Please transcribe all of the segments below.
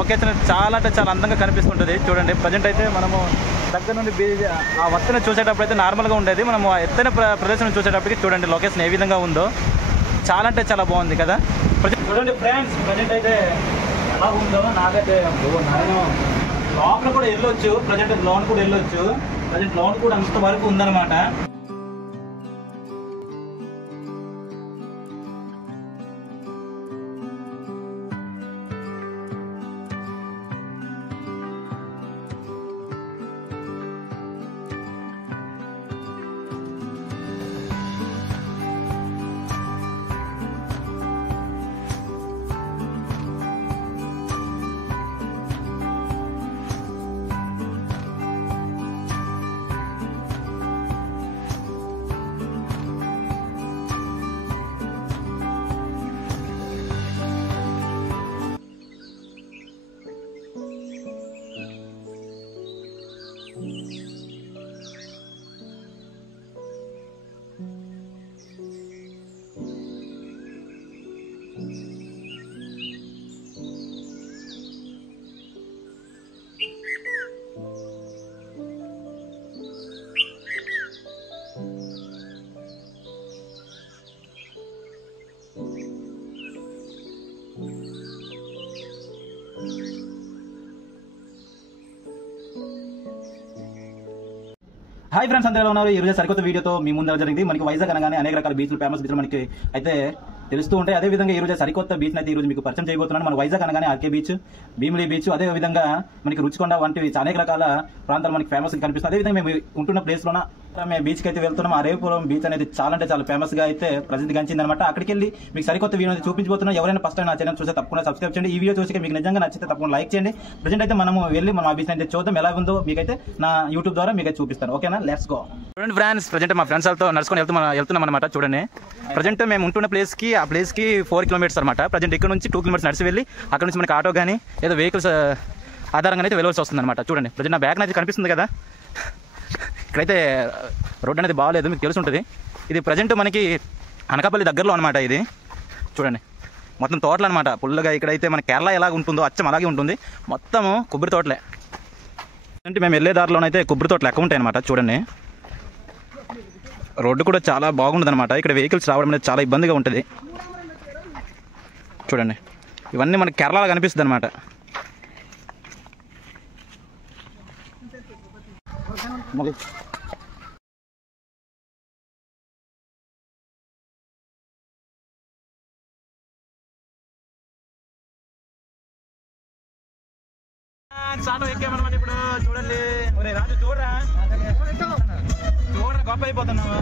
Location చాలా అంటే చాలా అందంగా కనిపిస్తుంటుంది. చూడండి ప్రజెంట్ అయితే మనము దగ్గర నుండి ఆ వత్తిని చూసేటప్పుడు అయితే నార్మల్గా ఉండేది, మనము ఎత్తైన ప్రదేశం చూసేటప్పటికి చూడండి లొకేషన్ ఏ విధంగా ఉందో. చాలా అంటే చాలా బాగుంది కదా. చూడండి ఫ్రెండ్స్ ప్రజెంట్ అయితే ఎలా ఉందో నాకైతే నేను లోపల కూడా వెళ్ళొచ్చు, ప్రజెంట్ లోన్ కూడా వెళ్ళొచ్చు. ప్రజెంట్ లోన్ కూడా అంత వరకు ఉందన్నమాట. హాయ్ ఫ్రెండ్స్, అందరూ ఎలా ఉన్నారు? ఈ రోజు సరికొత్త వీడియోతో మీ ముందు జరిగింది. మనకి వైజాగ్ అనగానే అనేక రకాల బీచ్లు, ఫేమస్ బీచ్లు మనకి అయితే తెలుస్తూ ఉంటాయి. అదే విధంగా ఈ రోజు సరికొత్త బీచ్ అయితే ఈ రోజు మీకు పరిచయం చేయబోతున్నాను. మన వైజాగ్ అనగానే ఆర్కే బీచ్, భీమిలి బీచ్, అదే విధంగా మనకి రుచికొండ వంటి అనేక రకాల ప్రాంతాలు మనకి ఫేమస్ కనిపిస్తుంది. అదే విధంగా మేము ఉంటున్న ప్లేస్ లోన మేము బీచ్ కి అయితే వెళ్తున్నాం. ఆ రేవుపురం బీచ్ అనేది చాలా అంటే చాలా ఫేమస్ గా అయితే ప్రసిద్ధి గంచింది అనమాట. అక్కడికి వెళ్ళి మీకు సరికొత్త వీడియో చూపించబోతున్నాం. ఎవరైనా ఫస్ట్ టైం నా ఛానల్ చూస్తే తప్పకుండా సబ్స్క్రైబ్ చేయండి. ఈ వీడియో చూసి మీకు నిజంగా నచ్చితే తప్పకుండా లైక్ చేయండి. ప్రజెంట్ అయితే మనం వెళ్ళి మనం ఆ బీచ్ అయితే చూద్దాం ఎలా ఉందో మీకైతే నా యూట్యూబ్ ద్వారా మీకు చూపిస్తాను. ఓకేనా, లెట్స్ గో. చూడండి ఫ్రెండ్స్, ప్రజెంట్ మా ఫ్రెండ్స్ తో నడుచుకొని వెళ్తున్నాం అనమాట. చూడండి ప్రజెంట్ మేము ఉంటున్న ప్లేస్ కి ఆ ప్లేస్ కి 4 కిలోమీటర్స్ అనమాట. ప్రజెంట్ ఇక్కడ నుంచి 2 కిలోమీటర్స్ నడిచి వెళ్ళి అక్కడ నుంచి మనకి ఆటో కానీ ఏదో వెహికల్స్ ఆధారంగా అయితే వెళ్ళవలసి వస్తుంది అనమాట. చూడండి ప్రజెంట్ నా బ్యాగ్ అయితే కనిపిస్తుంది కదా. ఇక్కడైతే రోడ్ అనేది బాగాలేదు, మీకు తెలుసుంటుంది. ఇది ప్రజెంట్ మనకి అనకాపల్లి దగ్గరలో అనమాట. ఇది చూడండి మొత్తం తోటలు అనమాట పుల్లగా. ఇక్కడైతే మన కేరళ ఎలా ఉంటుందో అచ్చం అలాగే ఉంటుంది. మొత్తము కొబ్బరి తోటలే. అంటే మేము వెళ్ళే దారిలోనైతే కొబ్బరి తోటలు ఎక్కువ ఉంటాయి అనమాట. చూడండి రోడ్డు కూడా చాలా బాగుంటుంది అనమాట. ఇక్కడ వెహికల్స్ రావడం అనేది చాలా ఇబ్బందిగా ఉంటుంది. చూడండి ఇవన్నీ మనకి కేరళలో కనిపిస్తుంది అనమాట. ఎక్కామన్నమాట ఇప్పుడు. చూడండి రాజు చూడరా గొప్ప అయిపోతున్నావు.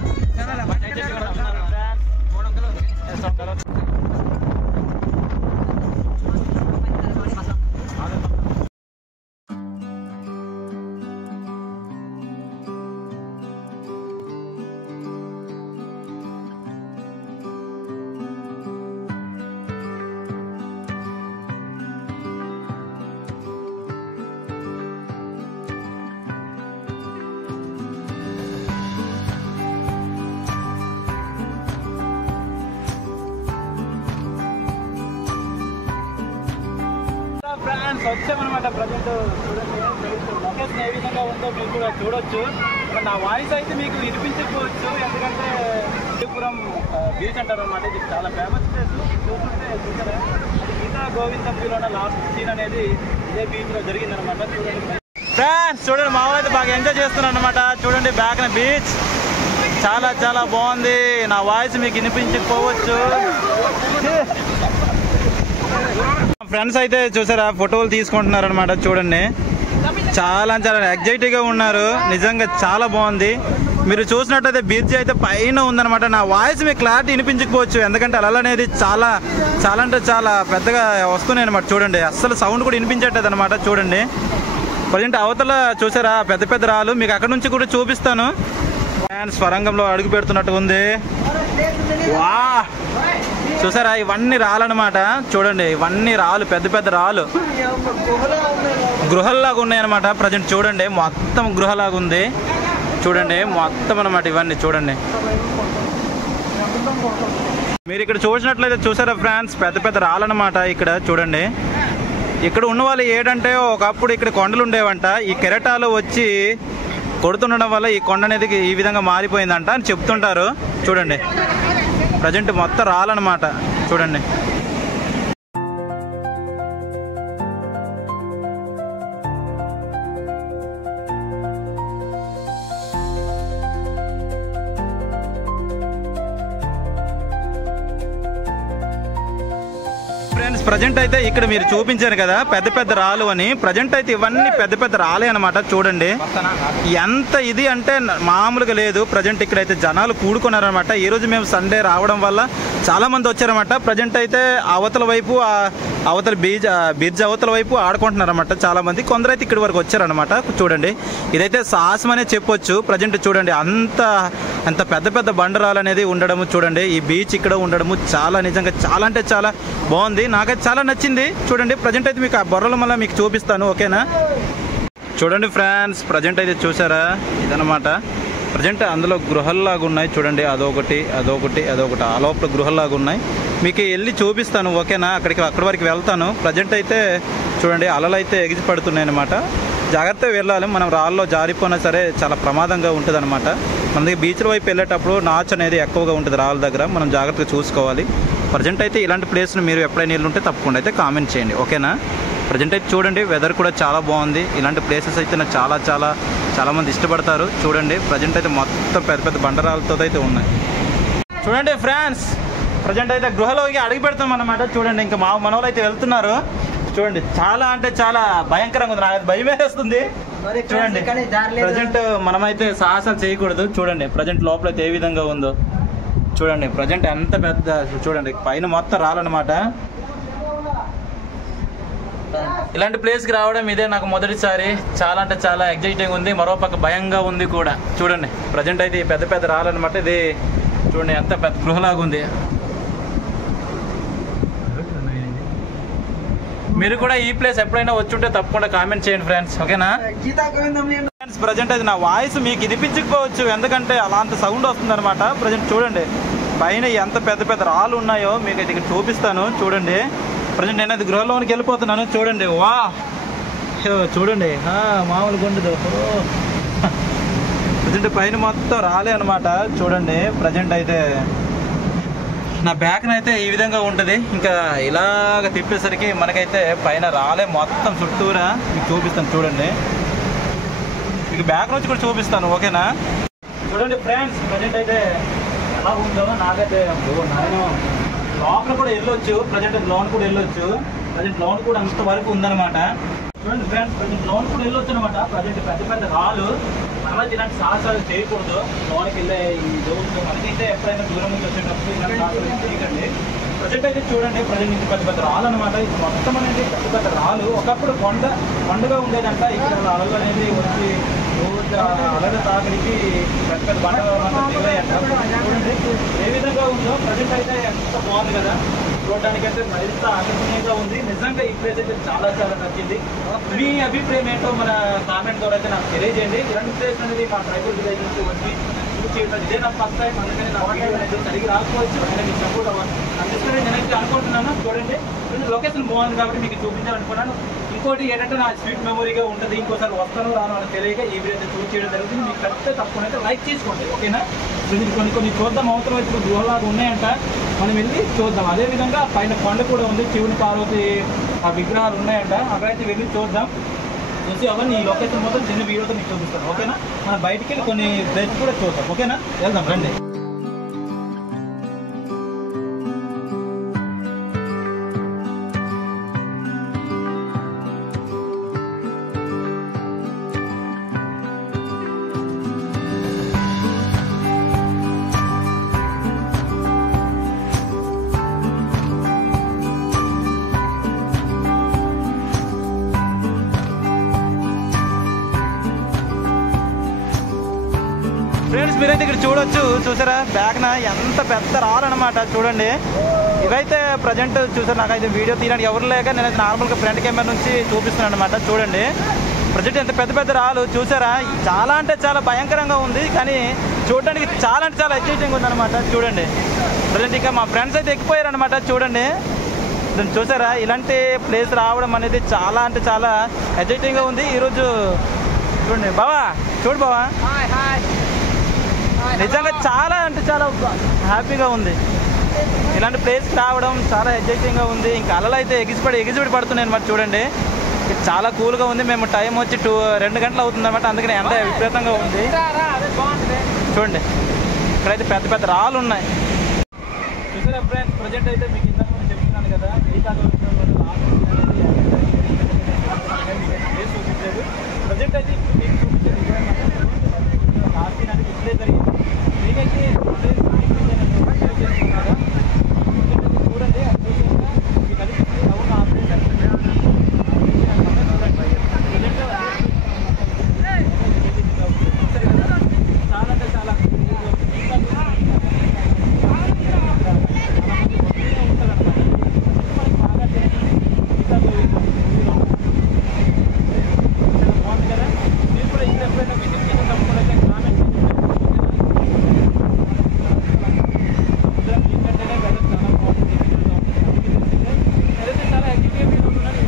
ఫ్రెండ్స్ వచ్చామన్నమాట. ప్రజెంట్ చూడండి లొకేషన్ ఏ విధంగా ఉందో మీకు కూడా చూడొచ్చు. నా వాయిస్ అయితే మీకు వినిపించకపోవచ్చు, ఎందుకంటే విజయపురం బీచ్ అంటారు అనమాట. ఇది చాలా ఫేమస్ ప్లేస్. చూస్తుంటే చూసారా గీతా గోవిందంలో లాస్ట్ సీన్ అనేది ఇదే బీచ్లో జరిగిందనమాట. చూడండి ఫ్రెండ్స్, చూడండి మా వాళ్ళు అయితే బాగా ఎంజాయ్ చేస్తున్నారు అనమాట. చూడండి బ్యాక్ బీచ్ చాలా చాలా బాగుంది. నా వాయిస్ మీకు వినిపించకపోవచ్చు. ఫ్రెండ్స్ అయితే చూసారా ఫోటోలు తీసుకుంటున్నారు అనమాట. చూడండి చాలా చాలా ఎగ్జైటివ్గా ఉన్నారు. నిజంగా చాలా బాగుంది. మీరు చూసినట్లయితే బీచ్ అయితే పైన ఉందన్నమాట. నా వాయిస్ మీకు క్లారిటీ వినిపించకపోవచ్చు, ఎందుకంటే అలలు అనేది చాలా చాలా అంటే చాలా పెద్దగా వస్తున్నాయి అనమాట. చూడండి అస్సలు సౌండ్ కూడా వినిపించట్లేదు అనమాట. చూడండి ప్రజెంట్ అవతల చూసారా పెద్ద పెద్ద రాళ్ళు, మీకు అక్కడ నుంచి కూడా చూపిస్తాను. స్వరంగంలో అడుగు పెడుతున్నట్టు ఉంది. వా చూసారా ఇవన్నీ రాళ్ళనమాట. చూడండి ఇవన్నీ రాళ్ళు, పెద్ద పెద్ద రాళ్ళు గృహల్లాగా ఉన్నాయన్నమాట. ప్రజెంట్ చూడండి మొత్తం గృహలాగా ఉంది. చూడండి మొత్తం అనమాట ఇవన్నీ. చూడండి మీరు ఇక్కడ చూసినట్లయితే చూసారా ఫ్రెండ్స్, పెద్ద పెద్ద రాళ్ళనమాట. ఇక్కడ చూడండి ఇక్కడ ఉన్న వాళ్ళు ఏంటంటే ఒకప్పుడు ఇక్కడ కొండలు ఉండేవంట, ఈ కెరటాలు వచ్చి కొడుతుండడం వల్ల ఈ కొండ అనేది ఈ విధంగా మారిపోయిందంట అని చెప్తుంటారు. చూడండి ప్రజెంట్ మొత్తం రాలన్నమాట. చూడండి ఫ్రెండ్స్, ప్రజెంట్ అయితే ఇక్కడ మీరు చూపించారు కదా పెద్ద పెద్ద రాళ్ళు అని, ప్రజెంట్ అయితే ఇవన్నీ పెద్ద పెద్ద రాలే అనమాట. చూడండి ఎంత ఇది అంటే మామూలుగా లేదు. ప్రజెంట్ ఇక్కడైతే జనాలు కూడుకున్నారనమాట. ఈ రోజు మేము సండే రావడం వల్ల చాలా మంది వచ్చారన్నమాట. ప్రజెంట్ అయితే అవతల వైపు అవతల బ్రిడ్జ్ అవతల వైపు ఆడుకుంటున్నారన్నమాట చాలా మంది. కొందరైతే ఇక్కడి వరకు వచ్చారనమాట. చూడండి ఇదైతే సాహసం అనే చెప్పొచ్చు. ప్రజెంట్ చూడండి అంత పెద్ద పెద్ద బండరాలు అనేది ఉండడము, చూడండి ఈ బీచ్ ఇక్కడ ఉండడము చాలా నిజంగా చాలా అంటే చాలా బాగుంది. నాకైతే చాలా నచ్చింది. చూడండి ప్రజెంట్ అయితే మీకు ఆ బొర్రల మళ్ళీ మీకు చూపిస్తాను, ఓకేనా? చూడండి ఫ్రెండ్స్, ప్రజెంట్ అయితే చూసారా ఇదనమాట. ప్రజెంట్ అందులో గృహాల్లాగా ఉన్నాయి. చూడండి అదొకటి ఆ లోపల గృహాల్లాగా ఉన్నాయి. మీకు వెళ్ళి చూపిస్తాను, ఓకేనా? అక్కడి వరకు వెళ్తాను. ప్రజెంట్ అయితే చూడండి అలలు అయితే ఎగిసి పడుతున్నాయి అనమాట. జాగ్రత్తగా వెళ్ళాలి. మనం రాళ్ళలో జారిపోయినా సరే చాలా ప్రమాదంగా ఉంటుంది అనమాట. మనకి బీచ్ల వైపు వెళ్ళేటప్పుడు నాచ్ అనేది ఎక్కువగా ఉంటుంది రాళ్ళ దగ్గర, మనం జాగ్రత్తగా చూసుకోవాలి. ప్రజెంట్ అయితే ఇలాంటి ప్లేస్ను మీరు ఎప్పుడైనా వెళ్ళి ఉంటే తప్పకుండా అయితే కామెంట్ చేయండి, ఓకేనా? ప్రజెంట్ అయితే చూడండి వెదర్ కూడా చాలా బాగుంది. ఇలాంటి ప్లేసెస్ అయితే నాకు చాలా మంది ఇష్టపడతారు. చూడండి ప్రజెంట్ అయితే మొత్తం పెద్ద పెద్ద బండరాలతో అయితే ఉన్నాయి. చూడండి ఫ్రెండ్స్, ప్రజెంట్ అయితే గృహలోకి అడుగు పెడతాం అన్నమాట. చూడండి ఇంకా మనవాళ్ళు అయితే వెళ్తున్నారు. చూడండి చాలా అంటే చాలా భయంకరంగా ఉంది, నాకు భయం వేస్తుంది. చూడండి ప్రజెంట్ మనమైతే సాహసాలు చేయకూడదు. చూడండి ప్రజెంట్ లోపల అయితే ఏ విధంగా ఉందో చూడండి. ప్రజెంట్ ఎంత పెద్ద చూడండి పైన మొత్తం రాలన్నమాట. ఇలాంటి ప్లేస్కి రావడం ఇదే నాకు మొదటిసారి. చాలా అంటే చాలా ఎగ్జైటింగ్ ఉంది, మరోపక్క భయంగా ఉంది కూడా. చూడండి ప్రజెంట్ అయితే ఈ పెద్ద పెద్ద రాలన్నమాట. ఇది చూడండి ఎంత పెద్ద గృహలాగా ఉంది. మీరు కూడా ఈ ప్లేస్ ఎప్పుడైనా వచ్చుంటే తప్పకుండా కామెంట్ చేయండి ఫ్రెండ్స్, ఓకేనా? ఫ్రెండ్స్ ప్రజెంట్ అయితే నా వాయిస్ మీకు వినిపించకపోవచ్చు, ఎందుకంటే అలాంటి సౌండ్ వస్తుంది అనమాట. ప్రజెంట్ చూడండి పైన ఎంత పెద్ద పెద్ద రాళ్ళు ఉన్నాయో మీకు అయితే ఇక్కడ చూపిస్తాను. చూడండి ప్రజెంట్ నేను అది గృహలోనికి వెళ్ళిపోతున్నాను. చూడండి వా చూడండి మామూలుగా ఉండదు. ప్రజెంట్ పైన మొత్తం రాలే అనమాట. చూడండి ప్రజెంట్ అయితే నా బ్యాక్ అయితే ఈ విధంగా ఉంటుంది. ఇంకా ఇలాగ తిప్పేసరికి మనకైతే పైన రాలే మొత్తం చుట్టూరా మీకు చూపిస్తాను. చూడండి మీకు బ్యాక్ నుంచి కూడా చూపిస్తాను, ఓకేనా? చూడండి ఫ్రెండ్స్ ప్రజెంట్ అయితే ఎలా ఉందో నాకైతే నాయన లోపల కూడా వెళ్ళొచ్చు. ప్రజెంట్ లోన్ కూడా వెళ్ళొచ్చు. ప్రజెంట్ లోన్ కూడా అంత వరకు ఉందన్నమాట. చూడండి ఫ్రెండ్స్ ప్రజెంట్ లోన్ కూడా వెళ్ళొచ్చు అనమాట. ప్రజెంట్ పెద్ద పెద్ద రాళ్ళు మనమైతే ఇలాంటి సాహసాలు చేయకూడదు. లోనికి వెళ్ళే ఈ రోజు మనకైతే ఎప్పుడైనా దూరం నుంచి వచ్చేటప్పుడు ఇలాంటి సాహసాలు చేయకండి. ప్రజెంట్ అయితే చూడండి ప్రజెంట్ ఇంత పెద్ద పెద్ద రాళ్ళు అనమాట. ఇది మొత్తం అనేది పెద్ద పెద్ద రాళ్ళు. ఒకప్పుడు కొండగా ఉండేదంట. ఇక్కడ అలలు అనేది వచ్చి రోజు అలల తాకిడికి పెద్ద పెద్ద బండ దిగాయంట. చూడండి ఏ విధంగా ఉందో. ప్రజెంట్ అయితే ఎంత బాగుంది కదా, చూడడానికి అయితే మరింత ఆకర్షణీయంగా ఉంది. నిజంగా ఈ ప్లేస్ అయితే చాలా నచ్చింది. మీ అభిప్రాయం ఏంటో మన కామెంట్ ద్వారా అయితే నాకు తెలియజేయండి. ఇలాంటి ప్లేస్ అనేది మా ట్రైబల్ విలేజ్ నుంచి వచ్చి చేయడం ఇదే నా ఫస్ట్ టైం. అందుకని నా వీడియో అనేది సరిగ్గా రాకపోవచ్చు, నేను సపోర్ట్ అందిస్తానని నేనైతే అనుకుంటున్నాను. చూడండి లొకేషన్ బాగుంది కాబట్టి మీకు చూపించాలనుకున్నాను. ఇంకోటి ఏంటంటే నా స్వీట్ మెమొరీగా ఉంటుంది. ఇంకోసారి వస్తాను రాను అని తెలియక ఈ వీడియో అయితే చూస్ చేయడం జరుగుతుంది. మీకు కరెక్ట్ తప్పకుండా అయితే లైక్ చేసుకోండి, ఓకేనా? కొన్ని చూద్దాం. అవతల వైపు గృహలాగా ఉన్నాయంట, మనం వెళ్ళి చూద్దాం. అదేవిధంగా పైన కొండ కూడా ఉంది, శివుని పార్వతి ఆ విగ్రహాలు ఉన్నాయంట. అక్కడైతే వెళ్ళి చూద్దాం. చూసి అవన్నీ ఈ లొకేషన్ మొత్తం చిన్న వీడియోతో మీకు చూపిస్తాను, ఓకేనా? మనం బయటికి వెళ్ళి కొన్ని ప్లేస్ కూడా చూద్దాం, ఓకేనా? వెళ్దాం రండి. ఫ్రెండ్స్ మీరైతే ఇక్కడ చూడొచ్చు, చూసారా బ్యాగ్న ఎంత పెద్ద రాలన్నమాట. చూడండి ఇవైతే ప్రజెంట్ చూసారు. నాకైతే వీడియో తీయడానికి ఎవరు లేక నేనైతే నార్మల్గా ఫ్రంట్ కెమెరా నుంచి చూపిస్తున్నాను అనమాట. చూడండి ప్రజెంట్ ఎంత పెద్ద పెద్ద రాళ్ళు చూసారా. చాలా అంటే చాలా భయంకరంగా ఉంది, కానీ చూడడానికి చాలా అంటే చాలా ఎక్సైటింగ్ ఉందన్నమాట. చూడండి ప్రజెంట్ ఇంకా మా ఫ్రెండ్స్ అయితే ఎక్కిపోయారు అనమాట. చూడండి చూసారా, ఇలాంటి ప్లేస్ రావడం అనేది చాలా అంటే చాలా ఎగ్జైటింగ్గా ఉంది. ఈరోజు చూడండి బావా, చూడు బావా, నిజంగా చాలా అంటే చాలా హ్యాపీగా ఉంది. ఇలాంటి ప్లేస్కి రావడం చాలా ఎగ్జైటింగ్గా ఉంది. ఇంకా అలలు అయితే ఎగిసిపడి పడుతున్నాయి అనమాట. చూడండి చాలా కూల్గా ఉంది. మేము టైం వచ్చి 2 గంటలు అవుతుంది అనమాట. అందుకని ఎండ విపరీతంగా ఉంది. చూడండి ఇక్కడైతే పెద్ద పెద్ద రాళ్ళు ఉన్నాయి. చూసారా ఫ్రెండ్స్, ప్రజెంట్ అయితే మీకు ఇంతకు ముందు చెప్తున్నాను కదా, ప్రజెంట్ అయితే ఇప్పుడు మీకు చూపించేది లాస్ట్ అనేది ఇట్లే జరిగింది. నేనైతే చూడండి చాలా అంటే చాలా బాగుంది కదా. మీరు కూడా ఇక్కడ ఎప్పుడైనా విజిట్ చేసినప్పుడు అయితే కామెంట్ చాలా యాక్టివ్గా ఫీల్ అవుతున్నారు. ఇలాంటి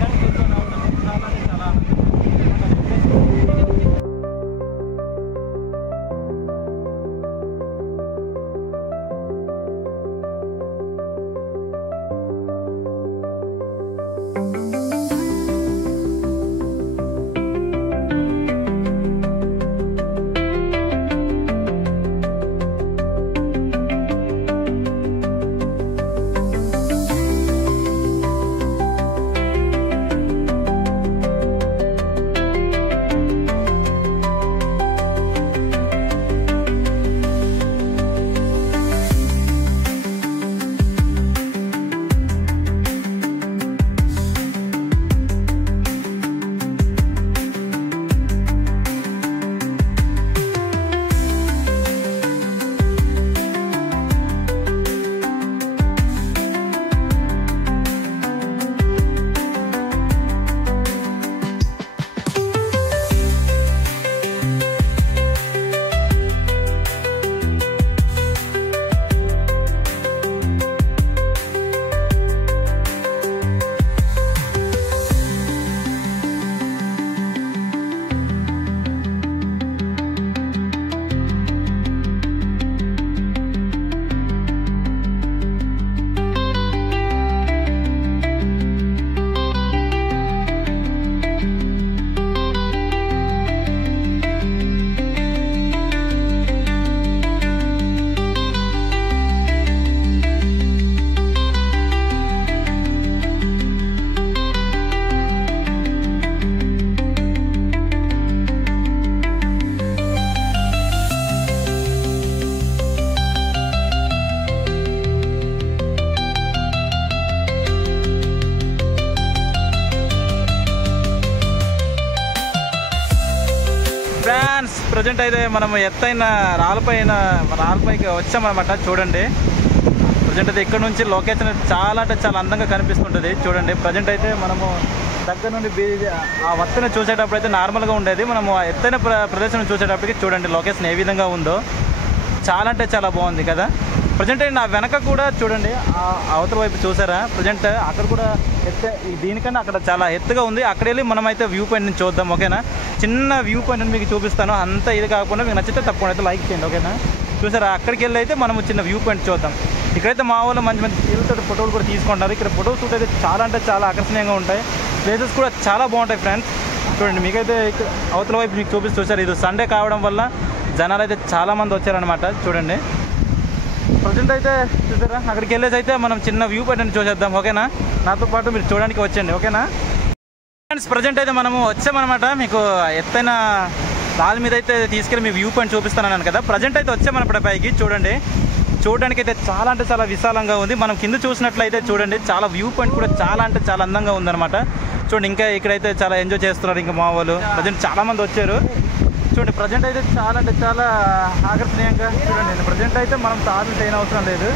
ప్లేస్లో రావడం చాలా అంటే చాలా ఫ్రెండ్స్, ప్రజెంట్ అయితే మనం ఎత్తైన రాళ్ళపైకి వచ్చామన్నమాట. చూడండి ప్రజెంట్ అయితే ఇక్కడ నుంచి లొకేషన్ చాలా అంటే చాలా అందంగా కనిపిస్తుంటుంది. చూడండి ప్రజెంట్ అయితే మనము దగ్గర నుండి ఆ వత్తుని చూసేటప్పుడు అయితే నార్మల్గా ఉండేది. మనము ఆ ఎత్తైన ప్రదేశం చూసేటప్పటికి చూడండి లొకేషన్ ఏ విధంగా ఉందో. చాలా అంటే చాలా బాగుంది కదా. ప్రజెంట్ నా వెనక కూడా చూడండి, అవతల వైపు చూసారా, ప్రజెంట్ అక్కడ కూడా దీనికన్నా అక్కడ చాలా ఎత్తుగా ఉంది. అక్కడ వెళ్ళి మనమైతే వ్యూ పాయింట్ నుంచి చూద్దాం. ఓకేనా, చిన్న వ్యూ పాయింట్ మీకు చూపిస్తాను. అంతా ఇది కాకుండా మీకు నచ్చితే తప్పకుండా అయితే లైక్ చేయండి. ఓకేనా, చూసారా, అక్కడికి వెళ్ళి అయితే మనం చిన్న వ్యూ పాయింట్ చూద్దాం. ఇక్కడైతే మా వాళ్ళు మంచి మంచి తీరుతో ఫోటోలు కూడా తీసుకుంటారు. ఇక్కడ ఫోటో షూట్ అయితే చాలా అంటే చాలా ఆకర్షణీయంగా ఉంటాయి. ప్లేసెస్ కూడా చాలా బాగుంటాయి ఫ్రెండ్స్. చూడండి మీకైతే ఇక్కడ అవతల వైపు మీకు చూసారు. ఇది సండే కావడం వల్ల జనాలు అయితే చాలామంది వచ్చారనమాట. చూడండి ప్రజెంట్ అయితే చూసారా, అక్కడికి వెళ్ళేసి అయితే మనం చిన్న వ్యూ పాయింట్ చూసేద్దాం. ఓకేనా, నాతో పాటు మీరు చూడడానికి వచ్చండి. ఓకేనా ఫ్రెండ్స్, ప్రజెంట్ అయితే మనము వచ్చామన్నమాట. మీకు ఎత్తైన రాళ్ళ మీద అయితే తీసుకెళ్ళి మీ వ్యూ పాయింట్ చూపిస్తానన్నాను కదా. ప్రజెంట్ అయితే వచ్చామన్నమాట పైకి. చూడండి చూడడానికి అయితే చాలా అంటే చాలా విశాలంగా ఉంది. మనం కింద చూసినట్లయితే చూడండి చాలా వ్యూ పాయింట్ కూడా చాలా అంటే చాలా అందంగా ఉందన్నమాట. చూడండి ఇంకా ఇక్కడైతే చాలా ఎంజాయ్ చేస్తున్నారు ఇంకా మా వాళ్ళు. ప్రజెంట్ చాలామంది వచ్చారు. చూడండి ప్రజెంట్ అయితే చాలా అంటే చాలా ఆకర్షణీయంగా చూడండి. ప్రజెంట్ అయితే మనం తాళ్ళు చేయని అవసరం లేదు.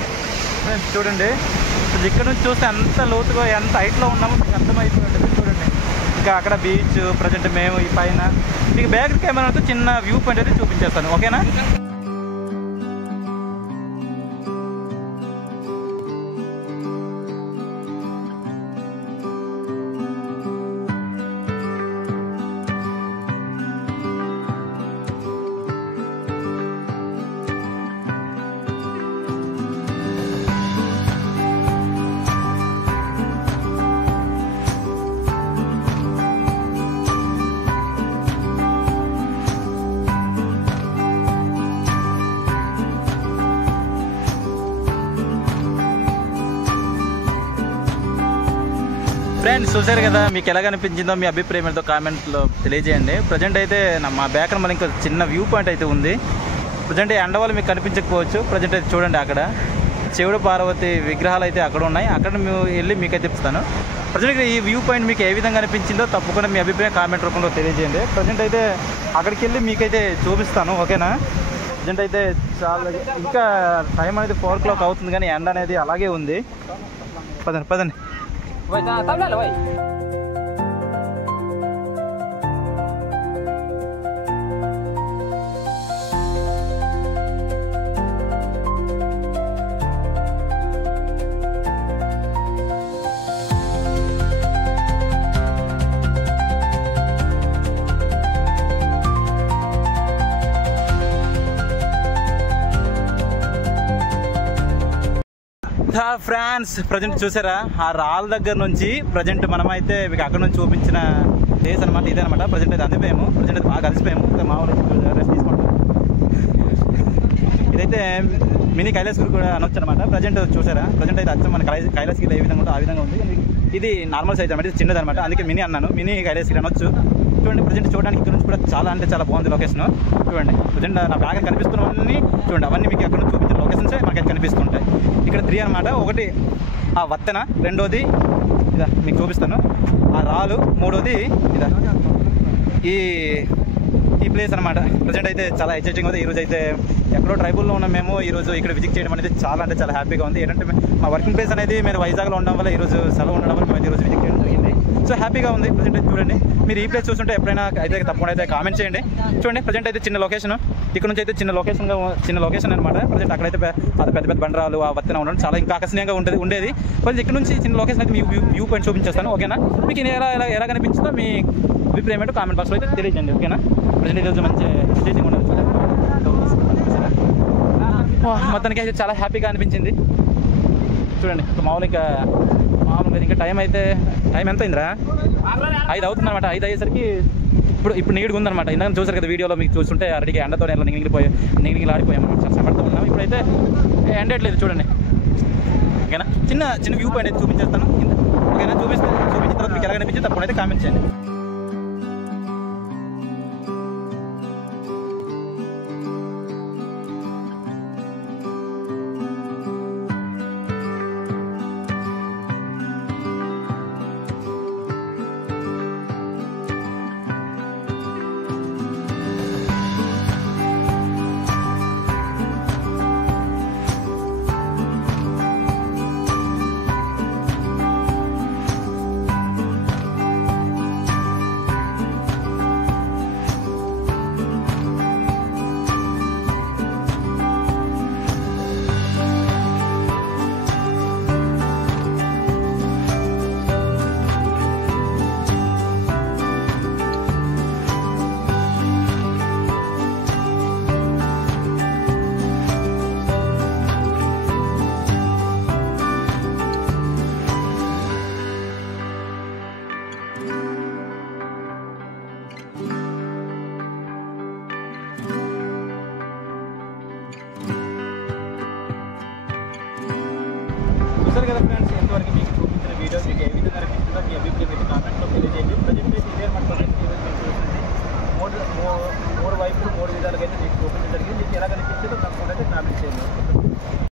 చూడండి ఇక్కడ నుంచి చూస్తే ఎంత లోతుగా ఎంత హైట్లో ఉన్నామో మీకు అర్థమైపోతుంది. చూడండి ఇంకా అక్కడ బీచ్. ప్రజెంట్ మేము ఈ పైన మీకు బ్యాక్ కెమెరాతో చిన్న వ్యూ పాయింట్ అయితే చూపించేస్తాను. ఓకేనా, ఫ్రెండ్స్ చూసారు కదా, మీకు ఎలా అనిపించిందో మీ అభిప్రాయంతో కామెంట్లో తెలియజేయండి. ప్రజెంట్ అయితే మా బ్యాక్ మళ్ళీ ఇంకో చిన్న వ్యూ పాయింట్ అయితే ఉంది. ప్రజెంట్ ఎండవాళ్ళు మీకు కనిపించకపోవచ్చు. ప్రజెంట్ అయితే చూడండి, అక్కడ శివుడు పార్వతి విగ్రహాలు అయితే అక్కడ ఉన్నాయి. అక్కడ మేము వెళ్ళి మీకైతే చెప్తాను. ప్రజెంట్ ఈ వ్యూ పాయింట్ మీకు ఏ విధంగా అనిపించిందో తప్పకుండా మీ అభిప్రాయం కామెంట్ రూపంలో తెలియజేయండి. ప్రజెంట్ అయితే అక్కడికి వెళ్ళి మీకైతే చూపిస్తాను, ఓకేనా. ప్రజెంట్ అయితే చాలా ఇంకా టైం అనేది 4 o'clock అవుతుంది, కానీ ఎండ అనేది అలాగే ఉంది. పదండి పదండి. ఫ్రెండ్స్ ప్రజెంట్ చూసారా, ఆ రాళ్ళ దగ్గర నుంచి ప్రజెంట్ మనమైతే మీకు అక్కడ నుంచి చూపించిన ప్లేస్ అనమాట ఇదే అనమాట. ప్రజెంట్ అయితే అందిపోయాము. ప్రజెంట్ అయితే బాగా కలిసిపోయాము. మామూలు రెస్ట్ తీసుకుంటాం. ఇదైతే మినీ కైలాసగిరి కూడా అనొచ్చు అనమాట. ప్రజెంట్ చూసారా, ప్రజెంట్ అయితే అచ్చం మన కైలాసగిరి ఏ విధంగా ఉందో ఆ విధంగా ఉంది. ఇది నార్మల్ సైజ్ అనమాట, ఇది చిన్నది అనమాట, అందుకే మినీ అన్నాను. మినీ కైలాసగిరి అనొచ్చు. చూడండి, ప్రజెంట్ చూడడానికి ఇక్కడ నుంచి కూడా చాలా అంటే చాలా బాగుంది లొకేషన్. చూడండి, ప్రజెంట్ నా బ్యాగ్ కనిపిస్తున్నవన్నీ చూడండి, అవన్నీ మీకు అక్కడ నుంచి చూపించిన లొకేషన్సే మనకైతే కనిపిస్తుంటాయి. ఇక్కడ 3 అనమాట. ఒకటి ఆ వత్తెన, రెండోది ఇదా మీకు చూపిస్తాను ఆ రాళ్ళు, మూడోది ఇదా ఈ ప్లేస్ అనమాట. ప్రజెంట్ అయితే చాలా ఎక్సైటింగ్ ఉంది. ఈరోజు అయితే ఎక్కడో ట్రైబుల్లో ఉన్నాం మేము. ఈరోజు ఇక్కడ విజిట్ చేయడం అనేది చాలా అంటే చాలా హ్యాపీగా ఉంది. ఏంటంటే మా వర్కింగ్ ప్లేస్ అనేది మీరు వైజాగ్లో ఉండడం వల్ల ఈరోజు సెలవు ఉండడం వల్ల మేము ఈరోజు విజిట్ చేయడం జరిగింది. సో హ్యాపీగా ఉంది. ప్రజెంట్ అయితే చూడండి, మీరు ఈ ప్లేస్ చూస్తుంటే ఎప్పుడైనా అయితే తప్పకుండా అయితే కామెంట్ చేయండి. చూడండి, ప్రజెంట్ అయితే చిన్న లొకేషన్, ఇక్కడ నుంచి అయితే చిన్న లొకేషన్ అనమాట. ప్రజెంట్ అక్కడైతే పెద్ద పెద్ద బండరాలు ఆ వత్తెన ఉండడం చాలా ఇంకా ఆకర్షణీయంగా ఉండేది. కొంచెం ఇక్కడ నుంచి చిన్న లొకేషన్ అయితే మీ వ్యూ పాయింట్ చూపించేస్తాను, ఓకేనా. మీకు ఎలా కనిపించిందో మీ అభిప్రాయం ఏంటో కామెంట్ బాక్స్లో అయితే తెలియజేయండి, ఓకేనా. ప్రజెంట్ ఈరోజు మంచి ఎక్సైటింగ్ ఉండదు. మొత్తానికి అయితే చాలా హ్యాపీగా అనిపించింది. చూడండి, మామూలుగా ఇంకా టైం ఎంత అయిందిరా? 5 అవుతుంది అనమాట. 5 అయ్యేసరికి ఇప్పుడు నీడుగా ఉందన్నమాట. ఇందాక చూసారు కదా వీడియోలో, మీకు చూస్తుంటే అరడికి ఎండతో నిగిలిగిలి ఆడిపోయాము, చాలా సమర్థం ఉన్నాం. ఇప్పుడైతే ఎండట్లేదు చూడండి, ఓకేనా. చిన్న వ్యూ పాయింట్ అయితే చూపించేస్తాను, ఓకేనా. చూపించిన తర్వాత మీకు ఎలా అనిపించింది తప్పకుండా అయితే కామెంట్ చేయండి. చూసారు కదా ఫ్రెండ్స్, ఎంతవరకు మీకు చూపించిన వీడియో మీకు ఏ విధంగా అనిపించిందో మీ అభిప్రాయం కామెంట్లో తెలియజేయండి. ప్రజెంట్ ఇదే మన ప్రజెంట్ మూడు వైపులు 3 విధాలుగా అయితే మీకు చూపించడం జరిగింది. మీకు ఎలా కనిపించిందో తప్పకుండా అయితే కామెంట్ చేయండి.